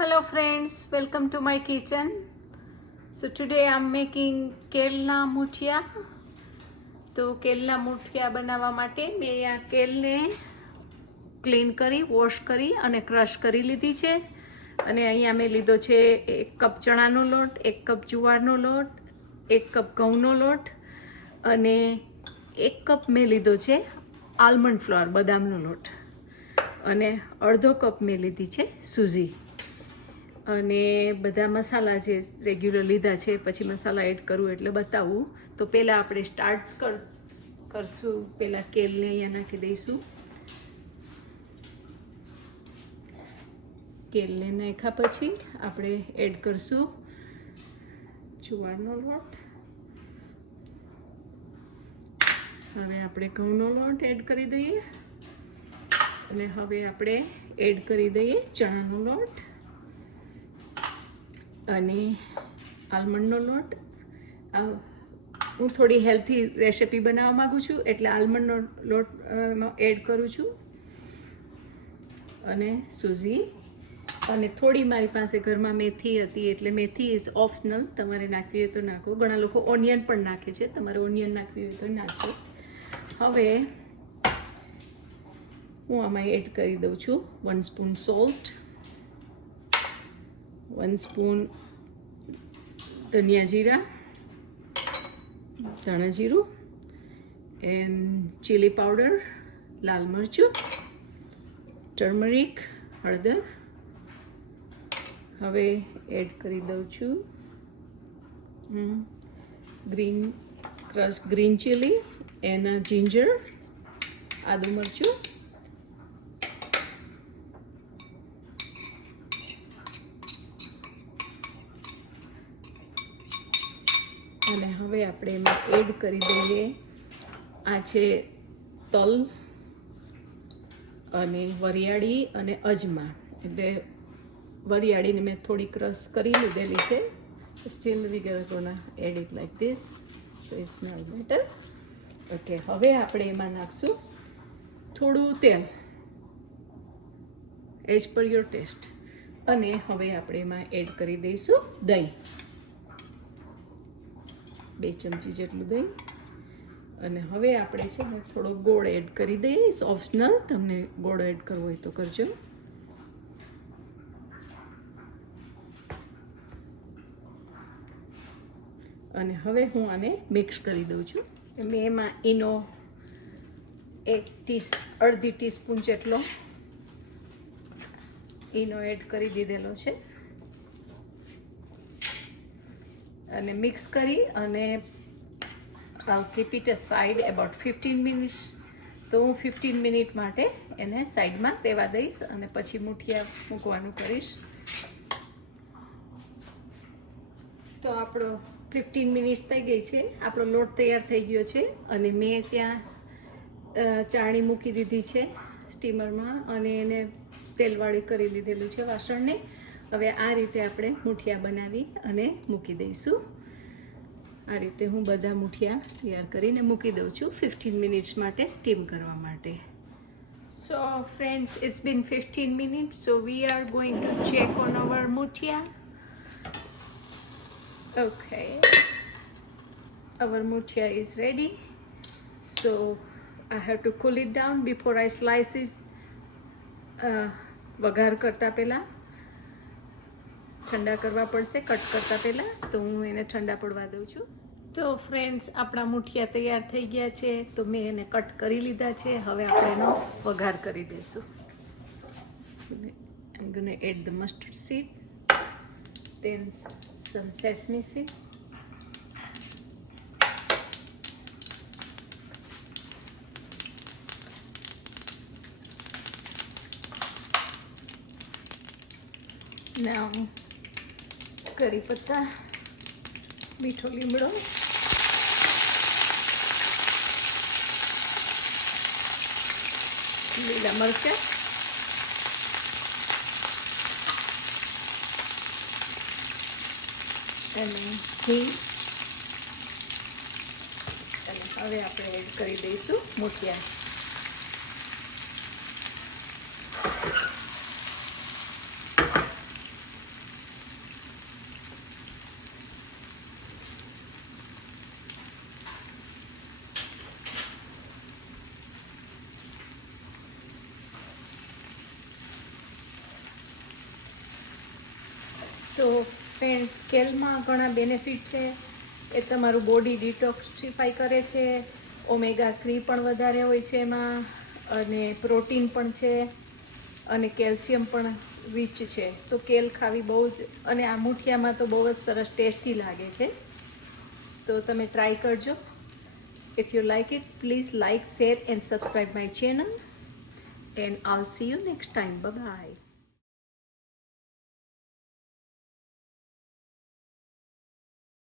Hello friends, welcome to my kitchen. So today I'm making કેલના muthiya. તો કેલના મુઠિયા બનાવવા માટે મેં આ કેલને ક્લીન કરી, વોશ કરી અને ક્રશ કરી લીધી છે. અને અહીંયા મેં લીધો છે 1 કપ ચણાનો લોટ, 1 કપ જુવારનો લોટ, 1 કપ ઘઉંનો લોટ અને 1 કપ મેં લીધો છે આલમંડ ફ્લોર, બદામનો લોટ અને અડધો કપ મેં લીધી છે સૂજી. અને બધા મસાલા જે રેગ્યુલર લીધા છે, પછી મસાલા એડ કરું એટલે બતાવું. તો પહેલાં આપણે સ્ટાર્ટ કરશું. પહેલાં કેલને અહીંયા નાખી દઈશું. કેલને નાખ્યા પછી આપણે એડ કરશું જુવારનો લોટ. હવે આપણે ઘઉંનો લોટ એડ કરી દઈએ અને હવે આપણે એડ કરી દઈએ ચણાનો લોટ અને આલમંડનો લોટ. હું થોડી હેલ્થી રેસિપી બનાવવા માગું છું એટલે આલમંડનો લોટ એડ કરું છું અને સૂજી અને થોડી મારી પાસે ઘરમાં મેથી હતી એટલે મેથી ઇઝ ઓપ્શનલ, તમારે નાખવી હોય તો નાખો. ઘણા લોકો ઓનિયન પણ નાખે છે, તમારે ઓનિયન નાખવી હોય તો નાખો. હવે હું આમાં એડ કરી દઉં છું 1 સ્પૂન સોલ્ટ, 1 સ્પૂન ધનિયા જીરા, ધાણા જીરું એન્ડ ચીલી પાવડર, લાલ મરચું, ટર્મરિક, હળદર. હવે એડ કરી દઉં છું crush green chilli and ginger, આદુ મરચું. અને હવે આપણે એમાં એડ કરી દઈએ આ છે તલ અને વરિયાળી અને અજમા. એટલે વરિયાળીને મેં થોડી ક્રશ કરી લીધેલી છે. Still we gonna add it like this so it smell better. Okay, હવે આપણે એમાં નાખશું થોડું તેલ એઝ પર યોર ટેસ્ટ. અને હવે આપણે એમાં એડ કરી દઈશું દહીં, 2 ચમચી જેટલું દહીં. અને હવે આપણે છે ને થોડો ગોળ એડ કરી દઈએ. ઇટ્સ ઓપ્શનલ, તમને ગોળ એડ કરવો હોય તો કરજો. અને હવે હું આને મિક્સ કરી દઉં છું. મેં એમાં ઈનો અડધી ટીસ્પૂન જેટલો ઈનો એડ કરી દીધેલો છે અને મિક્સ કરી અને keep it a side about 15 minutes. તો હું 15 મિનિટ માટે એને સાઈડમાં રહેવા દઈશ અને પછી મુઠિયા મૂકવાનું કરીશ. તો આપણો 15 મિનિટ્સ થઈ ગઈ છે, આપણો લોટ તૈયાર થઈ ગયો છે. અને મેં ત્યાં ચાળણી મૂકી દીધી છે સ્ટીમરમાં અને એને તેલવાળી કરી લીધેલું છે વાસણને. હવે આ રીતે આપણે મુઠિયા બનાવી અને મૂકી દઈશું. આ રીતે હું બધા મુઠિયા તૈયાર કરીને મૂકી દઉં છું 15 મિનિટ્સ માટે સ્ટીમ કરવા માટે. So friends, it's been 15 minutes. So we are going to check on our muthia. Okay, our muthia is ready. So I have to cool it down before I slice it. વઘાર કરતા પહેલાં ઠંડા કરવા પડશે cut કરતા પહેલાં, તો હું એને ઠંડા પડવા દઉં છું. તો ફ્રેન્ડ્સ, આપણા મુઠિયા તૈયાર થઈ ગયા છે. તો મેં એને કટ કરી લીધા છે. હવે આપણે એનો વઘાર કરી દઈશું. I'm gonna add the mustard seed, then some sesame seed, now કરી પત્તા, મીઠો લીમડો, લીલા મરચાં અને ઘી. અને હવે આપણે એડ કરી દઈશું મુઠિયા. તો ફ્રેન્ડ્સ, કેલમાં ઘણા બેનિફિટ છે. એ તમારું બોડી ડિટોક્સિફાઈ કરે છે. ઓમેગા 3 પણ વધારે હોય છે એમાં, અને પ્રોટીન પણ છે, અને કેલ્શિયમ પણ રિચ છે. તો કેલ ખાવી બહુ જ, અને આ મુઠિયામાં તો બહુ જ સરસ ટેસ્ટી લાગે છે. તો તમે ટ્રાય કરજો. If you like it, please like, share and subscribe my channel. And I'll see you next time. Bye-bye.